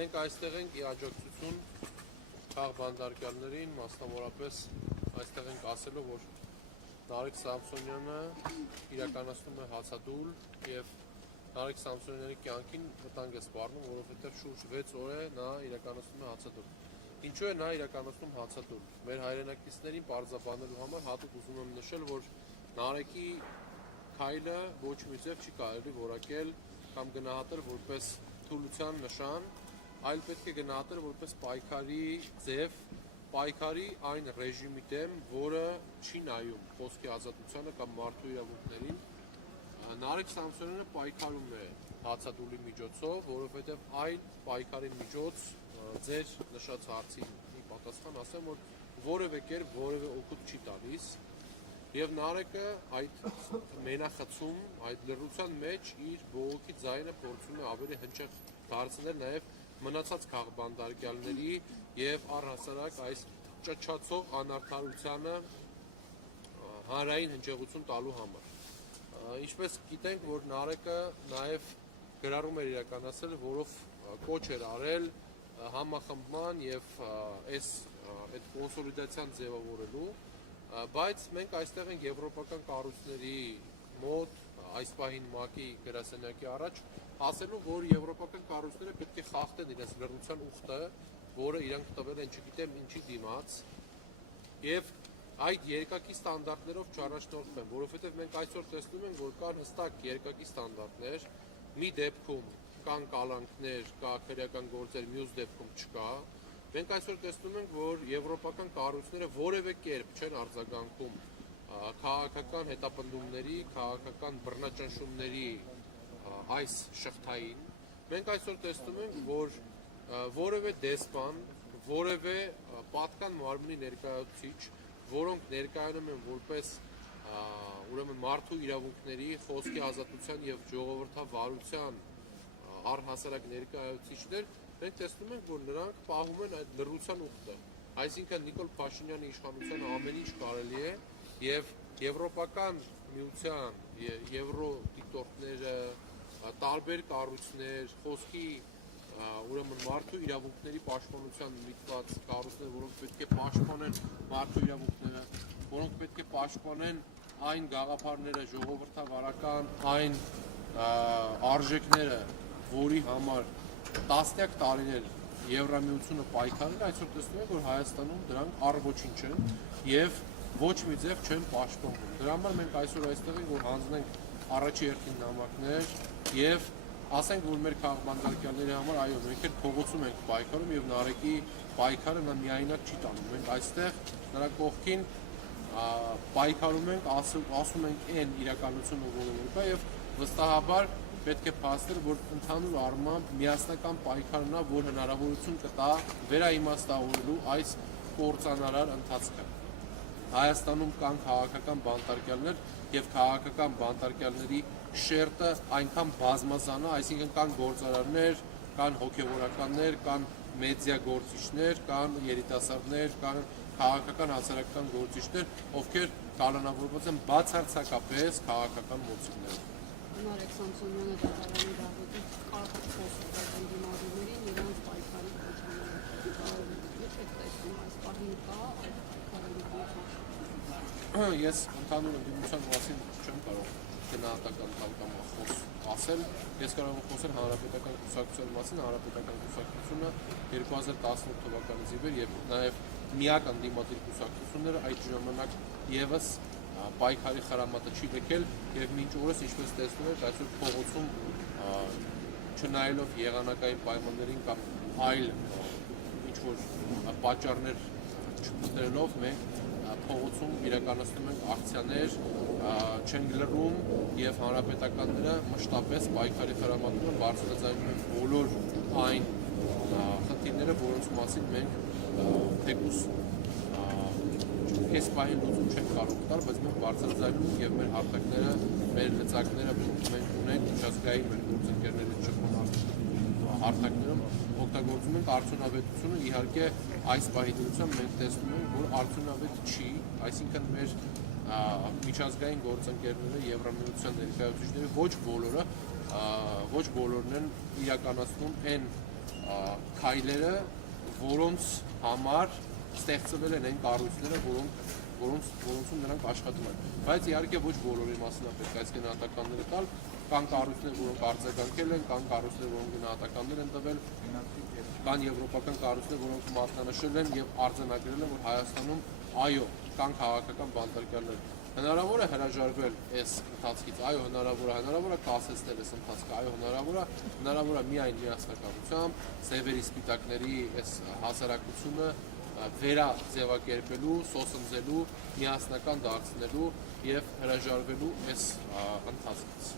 Մենք այստեղ ենք իրաջակցություն քաղբանդարկյալներին, մասնավորապես այստեղ ենք ասելով, որ Նարեկ Սամսոնյանը իրականացնում է հացադուլ և Նարեկ Սամսոնյանի կյանքին վտանգ է սպառնում, որովհետև շուրջ 6 օր է նա իրականացնում է հացադուլ։ Ինչու է նա իրականացնում հացադուլ։ Մեր հայրենակիցներին պարզաբանելու համար հատուկ ուզում եմ նշել, որ Նարեկի քայլը ոչ մի ձև չի կարելի որակել կամ գնահատել որպես թուլության նշան, այլ պետք է գնահատել որպես պայքարի ձև, պայքարի այն ռեժիմի դեմ, որը չի նայում խոսքի ազատությանը կամ մարդու իրավունքներին։ Նարեկ Սամսոնյանը պայքարում է հացադուլի միջոցով, որովհետև այն պայքարի միջոց ձեր նշած հարցին պատասխան ասեմ, որ որևէ կերպ որևէ օգուտ չի տալիս և Նարեկը այդ մենախցում, այդ լռության մեջ իր բողոքի ձայնը փորձում է ավելի հնչեղ դարձնել նաև մնացած քաղբանդարկյալների և առհասարակ այս ճչացող անարդարությանը հանրային հնչեղություն տալու համար։ Ինչպես գիտենք, որ Նարեկը նաև գրառում էր իրականացել, որով կոչ էր արել համախմբման և այդ կոնսոլիդացիան ձևավորելու, բայց մենք այստեղ ենք եվրոպական կառույցների մոտ, այս պահին ՄԱԿ-ի գրասենյակի առաջ, ասելու, որ եվրոպական կառույցները պետք է խախտեն իրենց լռության ուխտը, որը իրանք տվել են չգիտեմ ինչի դիմաց, և այդ երկակի ստանդարտներով չառաջնորդվեն, որովհետև մենք այսօր տեսնում ենք, որ կան հստակ երկակի ստանդարտներ, մի դեպքում կան կալանքներ, կա քրեական գործեր, մյուս դեպքում չկա։ Մենք այսօր տեսնում ենք, որ եվրոպական կառույցները որևէ կերպ չեն արձագանքում քաղաքական հետապնդումների, քաղաքական բռնաճնշումների այս շղթային։ Մենք այսօր տեսնում ենք, որ որևէ դեսպան, որևէ պատկան մարմնի ներկայացուցիչ, որոնք ներկայանում են որպես մարդու իրավունքների, խոսքի ազատության և ժողովրդավարության առհասարակ ներկայացուցիչներ, մենք տեսնում ենք, որ նրանք պահում են այդ լռության ուխտը։ Այսինքն Նիկոլ Փաշինյանի իշխանության ամեն ինչ կարելի է և Եվրոպական միության, եվրոդիտորդները, տարբեր կառույցներ, խոսքի մարդու իրավունքների պաշտպանության միտված կառույցներ, որոնք պետք է պաշտպանեն մարդու իրավունքները, որոնք պետք է պաշտպանեն այն գաղափարները, ժողովրդավարական այն արժեքները, որի համար տասնյակ տարիներ Եվրամիությունը պայքարել, այսօր տեսնում ենք, որ Հայաստանում դրանք առ-ոչինչ են և ոչ մի ձև չեն պաշտպանվում։ Դրա համար մենք այսօր այստեղ ենք, որ հանձնենք առաջի հերթին նամակներ և ասենք, որ մեր քաղբանդարկյալների համար, այո, մենք էլ փողոցում ենք պայքարում և Նարեկի պայքարը նա միայնակ չի տանում։ Մենք այստեղ նրա կողքին պայքարում ենք, ասում ենք այն իրականությունը, որը կա և վստահաբար պետք է փաստել, որ ընդհանուր առմամբ միասնական պայքարն է, որ հնարավորություն կտա վերաիմաստավորելու այս կործանարար ընթացքը։ Հայաստանում կան քաղաքական բանտարկյալներ և քաղաքական բանտարկյալների շերտը այնքան բազմազան է, այսինքն կան գործարարներ, կան հոգևորականներ, կան մեդիա գործիչներ, կան երիտասարդներ, կան քաղաքական հասարակական գործիչներ, ովքեր կալանավորված են բացարձակապես քաղաքական մոտիվներով։ Նարեկ Սամսոնյանը դատարանի դահլիճից կարող է խոսել դիմադրողներին նրանց պայքարի կոչանալու։ Ինչ եք տեսնում այս պահին կա այդ պայքարի կոչանը։ Ես ընդհանուր ընդդիմության մասին չեմ կարող գնահատական տալ կամ ասել, ես կարող եմ խոսել հանրապետական կուսակցության մասին, հանրապետական կուսակցությունը 2018 թվականից ի վեր և նաև միակ ընդդիմադիր կուսակցությունները այդ ժամանակ ևս պայքարի խրամատը չի լքել և մինչ օրս, ինչպես տեսնում եք, այսօր փողոցում չնայելով եղանակային պայմաններին կամ այլ ինչ-որ պատճառներ չմտերելով մենք փողոցում իրականացնում ենք ակցիաներ, չենք լռում և հանրապետականները մշտապես պայքարի խրամատում են, բարձրաձայնում են բոլոր այն խնդիրները, որոնց մասին մենք թեկուս այս պահին լուծում չենք կարող տալ, բայց մենք բարձրաձայնում եւ մեր հարթակները, մեր լծակները մենք ունենք միջազգային մեր գործընկերների ճկուն հարթակներում օգտագործում ենք արդյունավետությունը, իհարկե այս պահի դրությամբ մենք տեսնում ենք, որ արդյունավետ չի, այսինքն մեր միջազգային գործընկերները Եվրամիության ներկայացուցիչները ոչ բոլորն են իրականացնում այն քայլերը, որոնց համար ստեղծվել են այն կառույցները, որոնցում նրանք աշխատում են։ Բայց իհարկե ոչ բոլորի մասին է պետք այս գնահատականները տալ, կան կառույցներ, որոնք արձագանքել են, կան կառույցներ, որոնք գնահատականներ են տվել, կան եվրոպական կառույցներ, որոնք մատնանշել են եւ արձանագրել են, որ Հայաստանում այո, կան քաղաքական բանտարկյալներ։ Հնարավոր է հրաժարվել այս ընթացքից, այո, հնարավոր է կասեցնել այս ընթացքը, այո, հնարավոր է միայն միասնականությամբ, սևերի սպիտակների այս հասարակությունը վերաձևակերպելու, սոսնձելու, միասնական դարձնելու եւ հրաժարվելու այս ընթացքից։